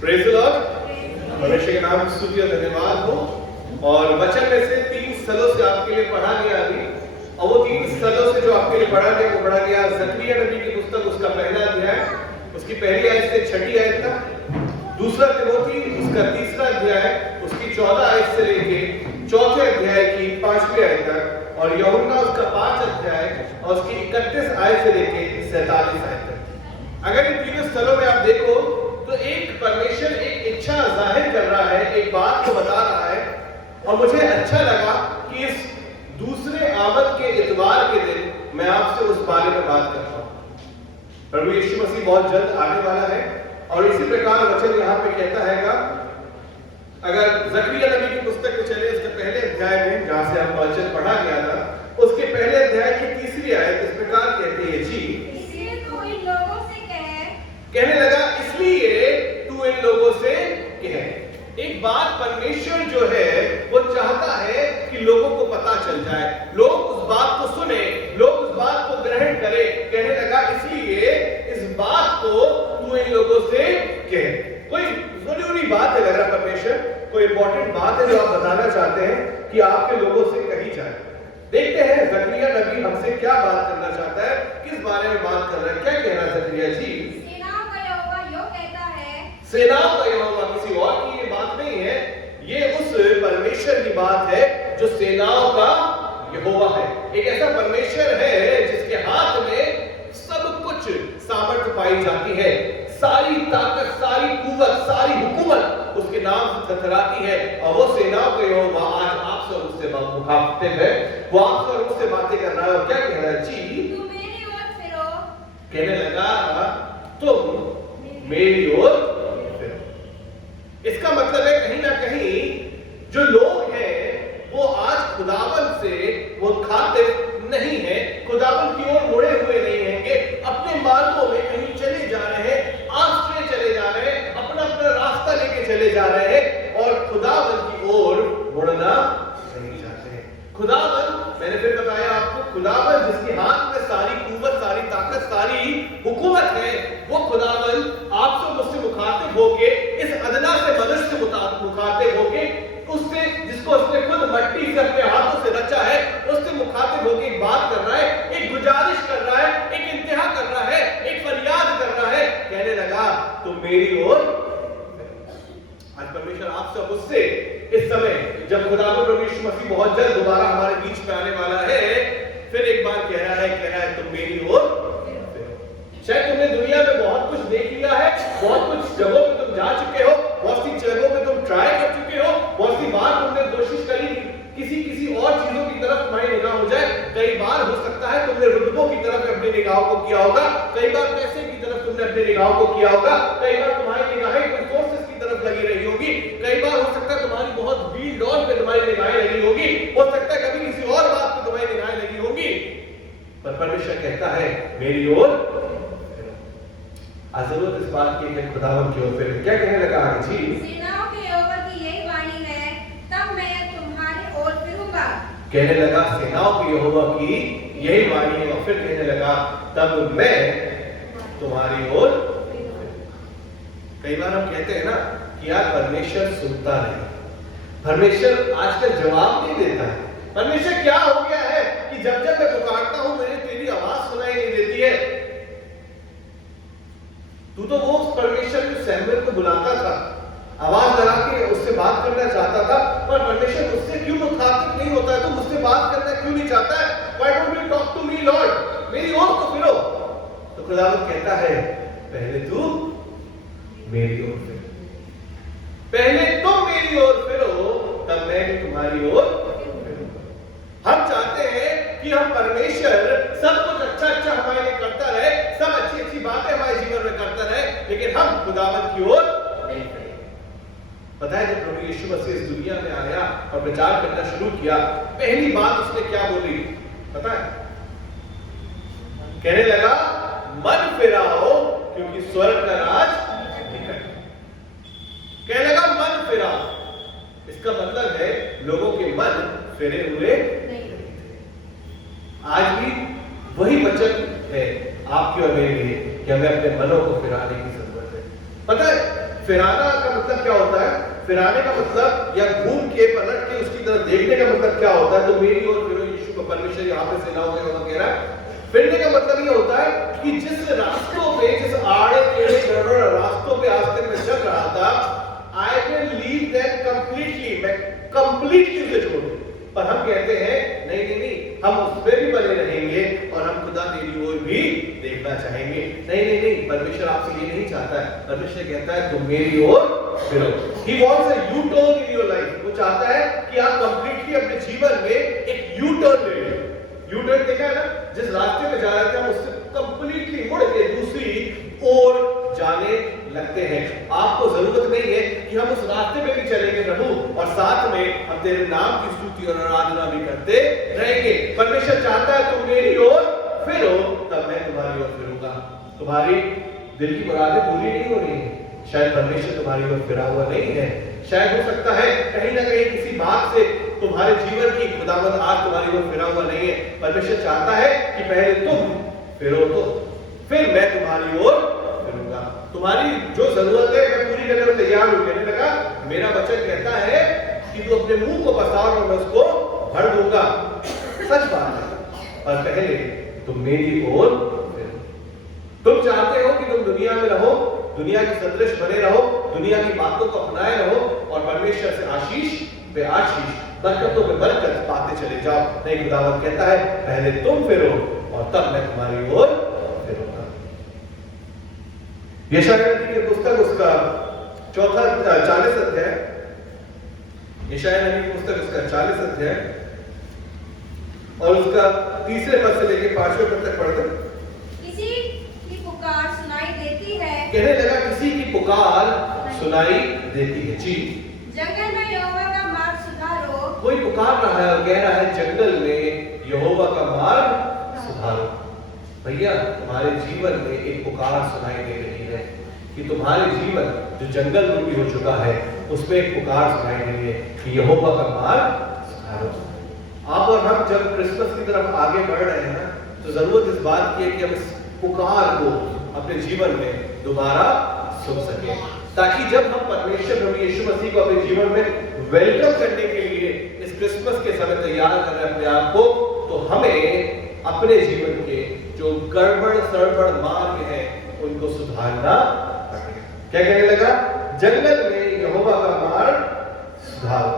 Praise the Lord. परमेश्वर के नाम की स्तुति और धन्यवाद हो। और वचन में से 3 स्थलों से आपके लिए पढ़ा गया अभी, और वो 3 स्थलों से जो आपके लिए पढ़ा गया वो पढ़ा गया जकरिया नबी की पुस्तक, उसका पहला अध्याय, उसकी पहली आयत से 6ठी आयत तक। दूसरा तिमोथी उसका 3रा अध्याय, उसकी 14 आयत से लेके 4थे अध्याय की 5वीं आयत तक, और यूहन्ना उसका 5 अध्याय और उसकी 31 आयत से लेके 47 आयत तक। अगर इन तीनों स्थलों में आप देखो तो एक परमेश्वर एक इच्छा जाहिर कर रहा है, एक बात को बता रहा है। और मुझे अच्छा लगा कि इस दूसरे आमद के इतवार के दिन मैं आपसे उस बारे में बात कर रहा हूं। प्रभु यीशु मसीह बहुत जल्द आने वाला है, और इसी प्रकार वचन यहाँ पे कहता है अगर जकरिया नबी की पुस्तक में चले, उसके पहले अध्याय में जहां से हम वचन पढ़ा गया था, उसके पहले अध्याय की 3री आयत इस प्रकार कहती है, जी कहने लगा इसलिए तू इन लोगों से कह। एक बात परमेश्वर जो है वो चाहता है कि लोगों को पता चल जाए, लोग उस बात को सुने, लोग उस बात को ग्रहण करें। कहने लगा इसलिए इस बात को तू इन लोगों से कह। कोई जरूरी बात है, लग रहा परमेश्वर कोई इंपॉर्टेंट बात है जो आप बताना चाहते हैं कि आपके लोगों से कही जाए। देखते हैं जकरिया नबी हमसे क्या बात करना चाहता है, किस बारे में बात कर रहा है, क्या कह रहा है जकरिया जी। सेनाओं का यहोवा, किसी और की ये बात नहीं है, ये उस परमेश्वर की बात है जो सेनाओं का यहोवा है। एक ऐसा परमेश्वर है जिसके हाथ में सब कुछ सामर्थ्य पाई जाती है, सारी ताकत, सारी कुव्वत, सारी हुकूमत उसके नाम से थरथराती है। और वो सेनाओं का यहोवा आज आपसे और मुझसे मुखातिब है, वो आपसे और मुझसे बातें कर रहा है। और क्या कह रहा है जी, तुम मेरी ओर फिरो। कहने लगा तुम मेरी ओर। इसका मतलब है कहीं ना कहीं जो लोग हैं वो आज खुदावन से वो खातिब नहीं है, खुदावन की ओर मुड़े हुए नहीं हैंगे, अपने मार्गों में कहीं चले जा रहे हैं, आश्रय चले जा रहे हैं, अपना अपना रास्ता लेके चले जा रहे हैं और खुदावन की ओर मुड़ना नहीं चाहते हैं। खुदावन, मैंने फिर बताया आपको, खुदावन जिसके हाथ में सारी कुव्वत, सारी ताकत, सारी हुकूमत है, वो खुदावन आपसे मुझसे मुखातिब होके, इस अदना से मनुष्य से मुखातिब होके, उससे जिसको उसने खुद मट्टी से अपने हाथों से रचा है, उससे मुखातिब होके एक बात कर रहा है, एक गुजारिश कर रहा है, एक इंतहा कर रहा है, एक फरियाद कर रहा है। कहने लगा तुम मेरी ओर। आज परमेश्वर आपसे और मुझसे इस समय, जब खुदावंद प्रभु यीशु मसीह बहुत जल्द दोबारा हमारे बीच में आने वाला है, फिर एक बार कह रहा है तुम मेरी ओर। शायद तुमने दुनिया में बहुत कुछ देख लिया है, बहुत कुछ जगहों पे तुम जा चुके हो, बहुत सी जगहों पे तुम ट्राई कर चुके हो, बहुत सी बार तुमने कोशिश करी किसी और चीजों की तरफ तुम्हारी निगाह हो जाए। कई बार हो सकता है तुमने रुतबों की तरफ अपनी निगाहों को किया होगा, कई बार पैसे की तरफ तुमने अपनी निगाहों को किया होगा, कई बार तुम्हारी निगाहें रिसोर्सेज की तरफ लगी रही होगी, कई बार हो सकता है तुम्हारी बहुत फील्ड ऑन पे तुम्हारी निगाहें लगी होगी, हो सकता है कभी किसी और बात पे तुम्हारी निगाहें लगी होगी, पर परमेश्वर कहता है मेरी ओर। जरूरत इस बात की है खुदावन की ओर। फिर क्या कहने लगा आगे जी, सेनाओं के यहोवा की यही वाणी है, तब मैं तुम्हारी ओर फिरूंगा। कहने लगा सेनाओं के यहोवा की यही वाणी है, और फिर कहने लगा तब मैं तुम्हारी ओर। कई बार हम कहते हैं ना कि यार परमेश्वर सुनता नहीं, परमेश्वर आजकल जवाब नहीं देता है, परमेश्वर क्या हो गया है कि जब जब मैं पुकारता हूं मेरी तेरी आवाज सुनाई नहीं देती है। तू तो वो परमेश्वर जो सैमुएल को बुलाता था, आवाज लगा के उससे बात करना चाहता था, पर परमेश्वर उससे क्यों मुखातिब नहीं होता है? तू मुझसे बात करना क्यों नहीं चाहता है? Why don't you talk to me, Lord? मेरी ओर तो फिरो। तो खुदावंद कहता है पहले तू मेरी ओर फिरो, पहले तुम मेरी ओर फिरो, तब मैं भी तुम्हारी ओर फिरूंगा। हम चाहते हैं कि हम परमेश्वर सब कुछ अच्छा अच्छा हमारे लिए करता रहे, सब अच्छी अच्छी बातें हमारे जीवन में करता रहे, लेकिन हम खुदावंद की ओर नहीं करेंगे। पता है जब प्रभु यीशु मसीह इस दुनिया में आया और प्रचार करना शुरू किया, पहली बात उसने क्या बोली पता है? कहने लगा मन फिराओ क्योंक't स्वर्ग का राज निकट। कहने लगा मन फिराओ, इसका मतलब है लोगों के मन फिरे हुए नहीं। आज भी वही वचन है आपके और मेरे लिए कि हमें अपने मनों को फिराने की जरूरत है। पता है फिराना का मतलब क्या होता है? फिराने का मतलब या घूम के पलट के उसकी तरफ देखने का मतलब क्या होता है? तो मेरी और फिरो यीशु को परमेश्वर यहाँ पे सेनाओं का यहोवा कह रहा है। फिरने का मतलब ये होता है कि जिस रास्तों पे, जिस आड़े टेढ़े गड़बड़ रास्तों पे आज तक मैं चल रहा था, I will leave that completely, मैं कंप्लीटली उसे छोड़ दूं। पर हम कहते हैं नहीं नहीं नहीं, हम उसमें भी बने रहेंगे और हम खुदा तेरी ओर भी देखना चाहेंगे। नहीं नहीं नहीं, परमेश्वर आपसे ये नहीं चाहता है। परमेश्वर कहता है तुम मेरी ओर फिरो। He wants a U-turn in your life। वो चाहता है कि आप कंप्लीटली अपने जीवन में एक U-turn ले लो। U-turn देखा है ना, जिस रास्ते में जा रहे थे हम उससे कंप्लीटली मुड़ के दूसरी ओर जाने लगते हैं। आपको जरूरत नहीं है कि हम उस रास्ते में भी चलेंगे प्रभु, और साथ में हम तेरे नाम की स्तुति और आराधना भी करते रहेंगे। परमेश्वर चाहता है तुम मेरी ओर फिरो, तब मैं तुम्हारी ओर फिरूंगा। तुम्हारी दिल की मुरादें पूरी नहीं हो रही है, शायद परमेश्वर तुम्हारी ओर फिरा हुआ नहीं है। शायद हो सकता है कहीं ना कहीं किसी बात से तुम्हारे जीवन की खुदावंद आज तुम्हारी ओर फिरा हुआ नहीं है। परमेश्वर चाहता है कि पहले तुम फिरो, तो फिर मैं तुम्हारी ओर फिरूंगा। तुम्हारी जो जरूरत है मैं पूरी करने को तैयार हूं। कहने लगा मेरा वचन कहता है कि तू अपने मुंह को पसार और मैं उसको भर दूंगा। सच बात है, पर पहले तुम मेरी ओर फिरो। तुम चाहते हो कि तुम दुनिया में रहो, दुनिया के सदृश बने रहो, दुनिया की बातों को अपनाए रहो और परमेश्वर से आशीष पे आशीष, बरकतों पे बरकत पाते चले जाओ। नहीं, खुदावंद कहता है पहले तुम फिरो और तब मैं तुम्हारी ओर फिरूंगा। यशायाह नबी की पुस्तक उसका 40 अध्याय, यशायाह नबी की पुस्तक उसका 40 अध्याय और उसका 3 पद से लेकर 5वें पद तक पढ़ दो। किसी की पुकार सुनाई देती है, कहने लगा किसी की पुकार सुनाई देती है। जी, जंगल में यहोवा का मार्ग सुधारो। कोई पुकार रहा है और कह रहा है जंगल में यहोवा का मार्ग सुधारो। भैया तुम्हारे जीवन में एक पुकार सुनाई दे रही है कि तुम्हारे जीवन जो जंगल रूपी हो चुका है उसमें एक पुकार सुनाई दे रही है कि यहोवा का मार्ग सुधारो। आप और हम जब क्रिसमस की तरफ आगे बढ़ रहे हैं ना, तो जरूरत इस बात की है कि हम इस पुकार को अपने जीवन में दोबारा सुन सके, ताकि जब हम परमेश्वर प्रभु यीशु मसीह को अपने जीवन में वेलकम करने के लिए इस क्रिसमस के समय तैयार कर रहे हैं अपने आप को, तो हमें अपने जीवन के जो गड़बड़ सड़बड़ मार्ग है उनको सुधारना पड़ेगा। क्या कहने लगा? जंगल में यहोवा का मार्ग सुधारो।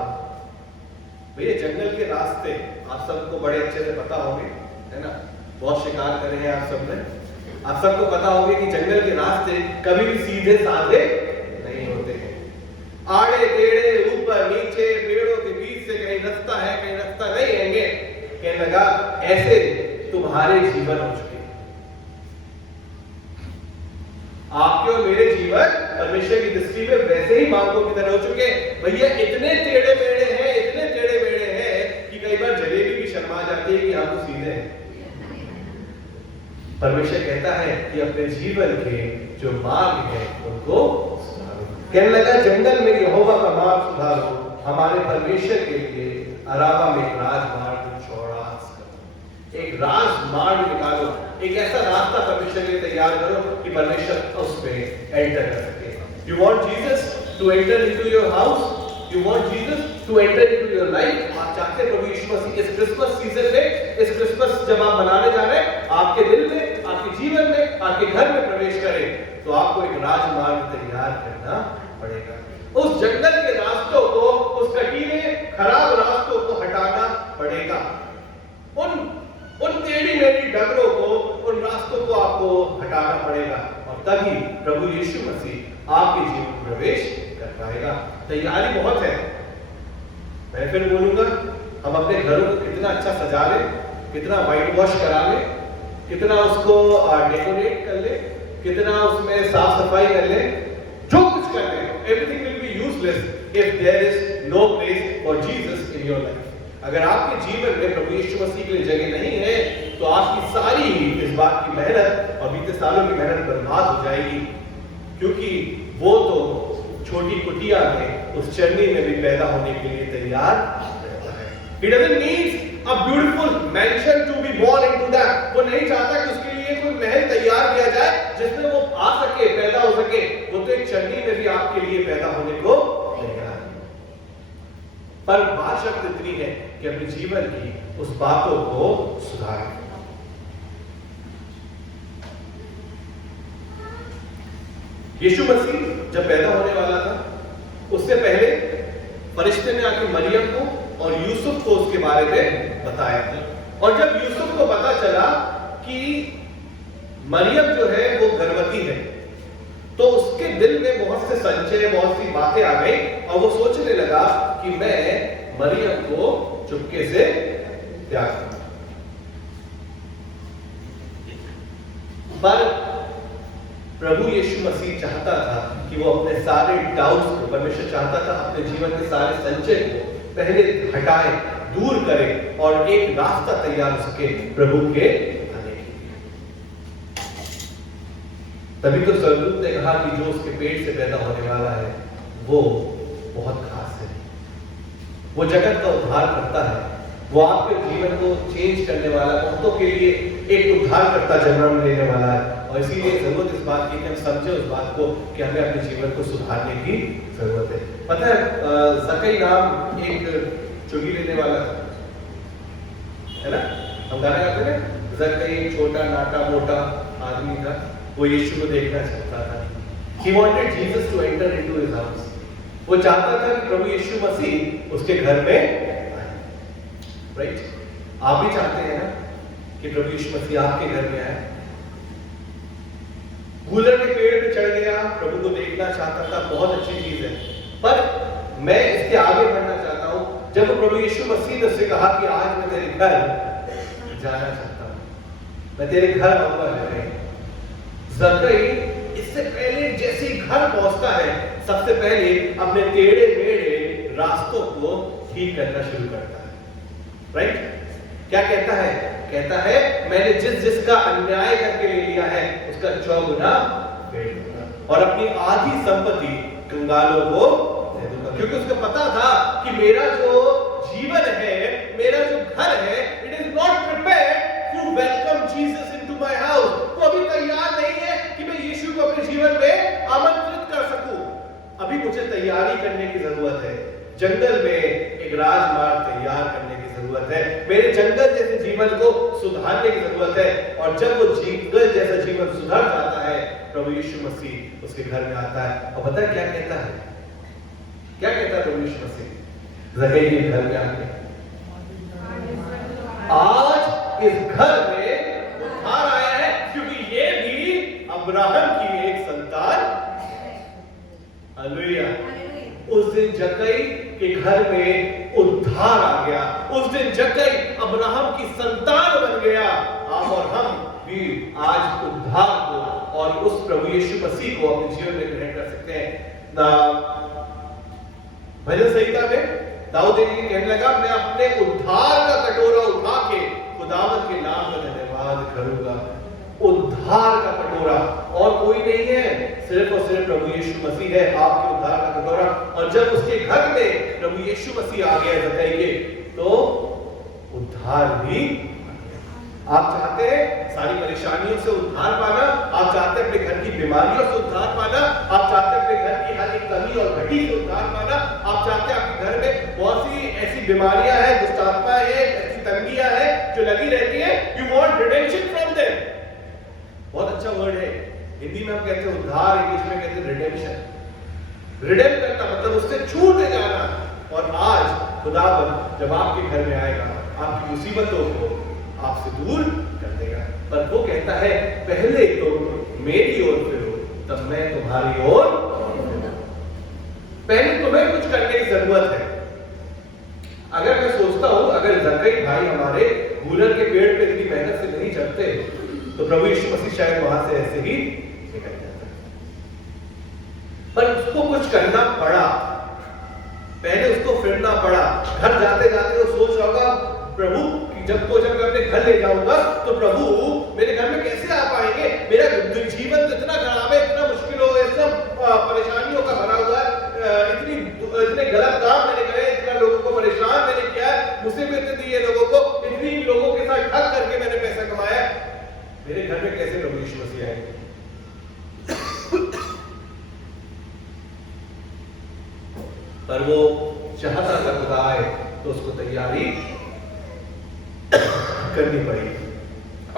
भैया जंगल के रास्ते आप सबको बड़े अच्छे से पता होंगे, है ना? बहुत शिकार करे हैं आप सबने। आप सबको पता होंगे कि जंगल के रास्ते कभी भी सीधे साधे नहीं होते हैं। आड़े टेढ़े, ऊपर नीचे, पेड़ों के बीच से कहीं रास्ता है कहीं रास्ता नहीं है। कहने लगा ऐसे तुम्हारे जीवन हो चुके, आपके और मेरे जीवन परमेश्वर की दृष्टि में वैसे ही मार्गों की तरह हो चुके। भैया इतने टेढ़े मेढ़े हैं, इतने टेढ़े मेढ़े हैं कि कई बार जलेबी भी शर्मा जाती है कि हम तो सीधे हैं। परमेश्वर कहता है कि अपने जीवन के जो मार्ग है उनको सुधारो। कहने लगा जंगल में यहोवा का मार्ग सुधारो, हमारे परमेश्वर के लिए अराबा में एक राजमार्ग चौड़ा करो। एक राजमार्ग निकालो, एक ऐसा रास्ता परमेश्वर के लिए तैयार करो कि परमेश्वर उस पे एंटर कर सके। You want Jesus to enter into your house, you want Jesus to enter into your life. आप चाहते हैं प्रभु यीशु मसीह इस क्रिसमस सीजन में, इस क्रिसमस जब आप मनाने जा रहे हैं, आपके दिल में, आपके जीवन में, आपके घर में प्रवेश करें, तो आपको एक राजमार्ग तैयार करना पड़ेगा। उस जंगल के रास्तों को, उस कटीले खराब रास्तों को हटाना पड़ेगा। उन टेढ़ी मेढ़ी डगरों को, उन रास्तों को आपको हटाना पड़ेगा और तभी प्रभु यीशु मसीह आपके जीवन में प्रवेश कर पाएगा। तैयारी बहुत है। मैं फिर बोलूंगा, हम अपने घरों को कितना अच्छा सजा ले, कितना व्हाइट वॉश करा ले, कितना उसको डेकोरेट कर ले, कितना उसमें साफ सफाई कर ले, जो कुछ कर ले, everything will be useless if there is no place for Jesus in your life. अगर आपके जीवन में प्रभु यीशु मसीह के लिए जगह नहीं है, तो आपकी सारी इस बात की मेहनत और बीते सालों की मेहनत बर्बाद हो जाएगी, क्योंकि वो तो छोटी कुटिया में, उस चरनी में भी पैदा होने के लिए तैयार रहता है। He doesn't need a beautiful mansion to be born into that। वो नहीं चाहता कि उसके लिए कोई महल तैयार किया जाए जिसमें वो आ सके, पैदा हो सके। वो तो एक चरनी में भी आ आपके लिए पैदा होने को तैयार है। पर बात शर्त इतनी है कि अपने जीवन की उस बातों को सुधारें। यीशु मसीह जब पैदा होने वाला था, उससे पहले फरिश्ते ने आके मरियम को और यूसुफ को उसके बारे में बताया था। और जब यूसुफ को पता चला कि मरियम जो है वो गर्भवती है, तो उसके दिल में बहुत से संशय, बहुत सी बातें आ गई और वो सोचने लगा कि मैं मरियम को चुपके से त्याग दूं। पर प्रभु यीशु मसीह चाहता था कि वो अपने सारे डाउट्स को, परमेश्वर चाहता था अपने जीवन के सारे संशय को पहले हटाए, दूर करे और एक रास्ता तैयार हो सके प्रभु के आने के लिए। तभी तो स्वर्गदूत ने कहा कि जो उसके पेट से पैदा होने वाला है वो बहुत खास है, वो जगत का उद्धार करता है, वो आपके जीवन को चेंज करने वाला, बहुतों के लिए एक उद्धार करता जन्म लेने वाला है। और इसीलिए जरूरत इस बात की कि हम समझे उस बात को कि हमें अपने जीवन को सुधारने की जरूरत है। पता है जक्कई नाम एक चुंगी लेने वाला था, है ना? हम गाना गाते हैं, जक्कई छोटा नाटा मोटा आदमी था, वो यीशु को देखना चाहता था। He wanted Jesus to enter into his house. वो चाहता था कि प्रभु यीशु मसीह उसके घर में आए। राइट? आप भी चाहते हैं ना कि प्रभु यीशु मसीह आपके घर में आए? गूलर के पेड़ पे चढ़ गया, प्रभु को देखना चाहता था, बहुत अच्छी चीज है। पर मैं इसके आगे बढ़ना चाहता हूं। जब प्रभु यीशु मसीह ने उससे कहा कि आज मैं तेरे घर जाना चाहता हूं, मैं तेरे घर आऊंगा, जक्कई इससे पहले जैसे ही घर पहुंचता है, सबसे पहले अपने टेढ़े मेढ़े रास्तों को ठीक करना शुरू करता है। राइट? क्या कहता है? कहता है मैंने जिसका अन्याय करके ले लिया है उसका 4 गुना फेर दूंगा और अपनी आधी संपत्ति कंगालों को दे दूंगा। क्योंकि उसको पता था कि मेरा जो जीवन है, मेरा जो घर है, it is not prepared to welcome Jesus into my house. वो अभी तैयार नहीं है कि मैं यीशु को अपने जीवन में आमंत्रित कर सकूं। अभी मुझे तैयारी करने की जरूरत है। जंगल में एक राजमार्ग तैयार करने की जरूरत है। मेरे जंगल जैसे जीवन को सुधारने की जरूरत है। और जब वो जंगल जैसा जीवन सुधर जाता है, प्रभु यीशु मसीह उसके घर में आता है। और पता है क्या कहता है? क्या कहता है प्रभु यीशु मसीह जक्कई के घर में आके? आज इस घर में उद्धार आया है, क्योंकि ये भी अब्राहम की एक संतान। हालेलुया। उस दिन जक्कई के घर में उद्धार आ गया। उस दिन जक्कई अब्राहम की संतान बन गया। आप और हम भी आज उद्धार को और उस प्रभु यीशु मसीह को अपने जीवन में ग्रहण कर सकते हैं। भजन संहिता में दाऊद कहने लगा, मैं अपने उद्धार का कटोरा उठा के खुदावंद के नाम का धन्यवाद करूंगा। उद्धार का कटोरा और कोई नहीं है, सिर्फ और सिर्फ प्रभु यीशु मसीह है आपके उद्धार का कटोरा। और जब उसके घर में प्रभु यीशु मसीह आ गया जक्कई के, तो उद्धार भी। आप चाहते हैं सारी परेशानियों से उद्धार पाना? आप चाहते हैं अपने घर की बीमारियों से उद्धार पाना? आप चाहते हैं अपने घर की हर एक कमी और घटी से उद्धार पाना? आप चाहते हैं आपके घर में बहुत सी ऐसी बीमारियां हैं, दुष्ट आत्माएं हैं, ऐसी तंगियां हैं जो लगी रहती है? You want redemption from them. बहुत अच्छा वर्ड है, हिंदी में हम कहते हैं उद्धार, इंग्लिश में कहते हैं रिडेम्पशन। रिडेम करना मतलब उससे छूट जाना। और आज खुदावंद जब आपके घर में आएगा, आपकी मुसीबतों को आपसे दूर कर देगा। पर वो कहता है पहले तो मेरी ओर फिरो, तब मैं तुम्हारी ओर। पहले तुम्हें कुछ करने की जरूरत है। अगर मैं सोचता हूं, अगर जक्कई भाई हमारे गूलर के पेड़ पे इतनी मेहनत से नहीं चढ़ते, तो प्रभु यीशु मसीह शायद वहां से ऐसे ही निकल जाता। पर उसको कुछ करना पड़ा, पहले उसको फिरना पड़ा। घर जाते जाते वो सोच रहा होगा, प्रभु जब मैं अपने घर ले जाऊंगा तो प्रभु मेरे घर में कैसे आ पाएंगे? मेरा जीवन तो इतना खराब है, इतना मुश्किल हो, सब परेशानियों का भरा हुआ है, इतने गलत काम मैंने करे, इतना लोगों को परेशान मैंने किया है, मुसीबतें दी है लोगों को, इतनी लोगों के साथ ठग करके मैंने पैसा कमाया, मेरे घर में कैसे प्रभु यीशु मसीह आएंगे? जब वो चाहता था खुदा आए तो उसको तैयारी करनी पड़ी।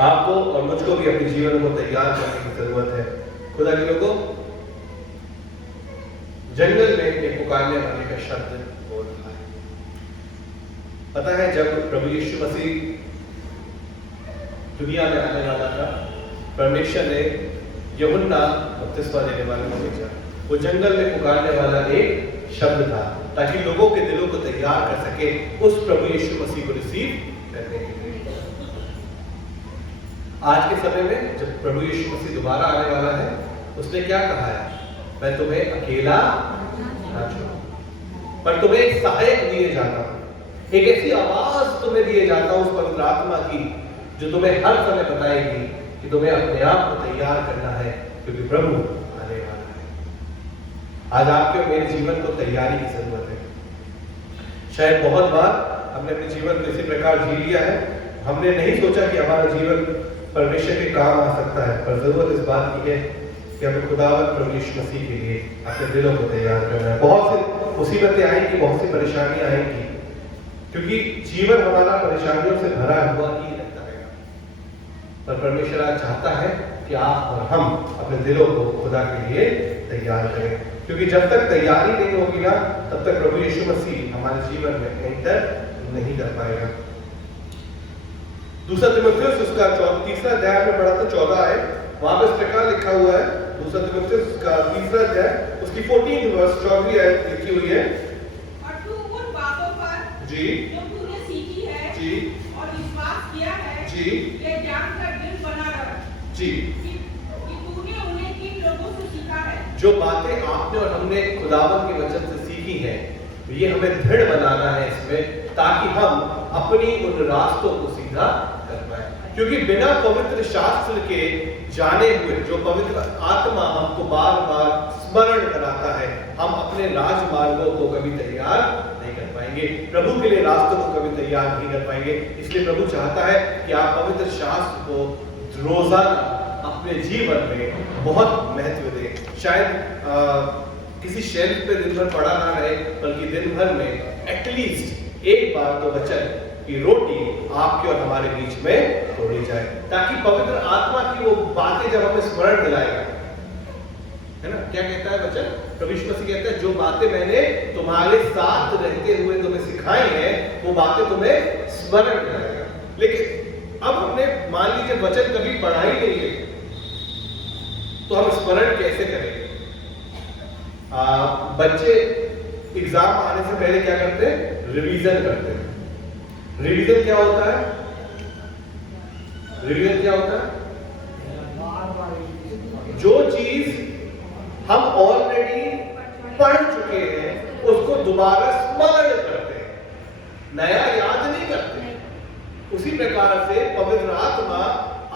आपको और मुझको भी अपने जीवन को तैयार करने की जरूरत है। खुदा के लोगों, जंगल में एक पुकारने वाले का शब्द बोल रहा है। पता है, जब प्रभु यीशु मसीह दुनिया में आने वाला था, परमेश्वर ने यूहन्ना बपतिस्मा देने वाले को भेजा। वो जंगल में पुकारने वाला एक शब्द था ताकि लोगों के दिलों को तैयार कर सके उस प्रभु यीशु मसीह को रिसीव करने के लिए। आज के समय में जब प्रभु यीशु मसीह दोबारा आने वाला है, उसने क्या कहा है? मैं तुम्हें अकेला ना छोड़ूं, पर तुम्हें एक सहायक दिए जाता हूं, एक ऐसी आवाज तुम्हें दिए जाता हूं उस पवित्र आत्मा की, जो तुम्हें हर समय बताएगी कि तुम्हें अपने आप को तैयार करना है, क्योंकि प्रभु आने वाला है। आज आपके और मेरे जीवन को तैयारी की जरूरत है। शायद बहुत बार हमने अपने जीवन को इसी प्रकार जी लिया है, हमने नहीं सोचा कि हमारा जीवन परमेश्वर के काम आ सकता है, पर जरूरत इस बात की है कि हमें खुदावंद प्रभु यीशु मसीह के लिए अपने दिलों को तैयार करना है। बहुत सी मुसीबतें आएंगी, बहुत सी परेशानियां आएंगी, क्योंकि जीवन हमारा परेशानियों से भरा हुआ ही रहता है। पर परमेश्वर आज चाहता है कि आप और हम अपने दिलों को खुदा के लिए तैयार करें, क्योंकि जब तक तैयारी नहीं होगी ना, तब तक प्रभु यीशु मसीह हमारे जीवन में एंटर नहीं कर पाएगा। दूसरा तिमुथियुस उसका तीसरा अध्याय में पढ़ा था 14 है, वहां पर इस प्रकार लिखा हुआ है। दूसरा तिमुथियुस का तीसरा अध्याय उसकी 14th वर्स 14वीं आयत लिखी हुई है। और तू उन बातों पर जी जो तूने सीखी है जी और विश्वास किया है जी ये जानकर दिल बना रह जी कि तूने उन्हें किन लोगों से सीखा है। जो बातें आपने और हमने खुदावंद के वचन से सीखी हैं, ये हमें दृढ़ बनाना है इसमें, ताकि हम अपनी उन रास्तों को सीधा कर पाए। क्योंकि बिना पवित्र शास्त्र के जाने हुए जो पवित्र आत्मा हमको बार बार स्मरण कराता है, हम अपने राजमार्गों को कभी तैयार नहीं कर पाएंगे, प्रभु के लिए रास्तों को कभी तैयार नहीं कर पाएंगे। इसलिए प्रभु चाहता है कि आप पवित्र शास्त्र को रोजाना अपने जीवन में बहुत महत्व दें। शायद किसी शेल्फ पे दिन भर पड़ा ना रहे, बल्कि दिन भर में एटलीस्ट एक बार तो वचन की रोटी आपके और हमारे बीच में तोड़ी जाए, ताकि पवित्र आत्मा की वो बातें जब हमें स्मरण दिलाएगा, है ना, क्या कहता है वचन? प्रभु यीशु मसीह कहता है, जो बातें मैंने तुम्हारे साथ रहते हुए तुम्हें सिखाई हैं, वो बातें तुम्हें स्मरण दिलाएगा। लेकिन अब हमने मान लीजिए वचन कभी पढ़ा ही नहीं है, तो हम स्मरण कैसे करेंगे? बच्चे एग्जाम आने से पहले क्या करते हैं? रिवीजन करते हैं। रिवीजन क्या होता है? रिवीजन क्या होता है? जो चीज हम ऑलरेडी पढ़ चुके हैं उसको दोबारा स्मरण करते हैं, नया याद नहीं करते। उसी प्रकार से पवित्र आत्मा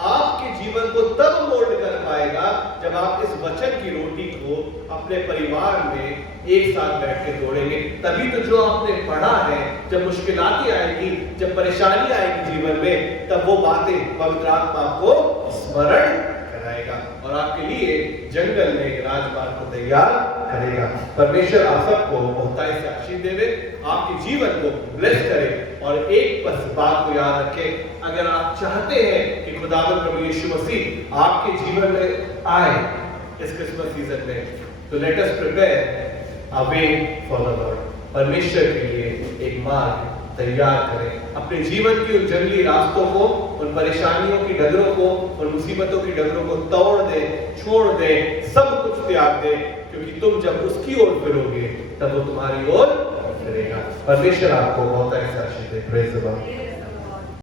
आपके जीवन को तब मोल्ड कर पाएगा जब आप इस वचन की रोटी को अपने परिवार में एक साथ बैठ के तोड़ेंगे। तभी तो जो आपने पढ़ा है, जब मुश्किलातें आएंगी, जब परेशानी आएगी जीवन में, तब वो बातें पवित्र आत्मा आपको स्मरण कराएगा और आपके लिए जंगल में एक राजमार्ग को तैयार करेगा। परमेश्वर आप सबको बहुतायत से आशीष देवे, आपके जीवन को ब्लेस करे। और एक बस बात को याद रखें, अगर आप चाहते हैं कि खुदावंद प्रभु यीशु मसीह आपके जीवन में आए इस क्रिसमस सीजन में, तो let us prepare a way for the Lord. परमेश्वर के लिए एक मार्ग तैयार करें। अपने जीवन की उन जंगली रास्तों को, उन परेशानियों की डगरों को, उन मुसीबतों की डगरों को तोड़ दें, छोड़ दें, सब कुछ त्याग दें, क्योंकि तुम जब उसकी ओर फिरोगे तब वो तुम्हारी ओर फिरेगा। परमेश्वर आपको बहुत ऐसा आशीष दे। Praise the Lord.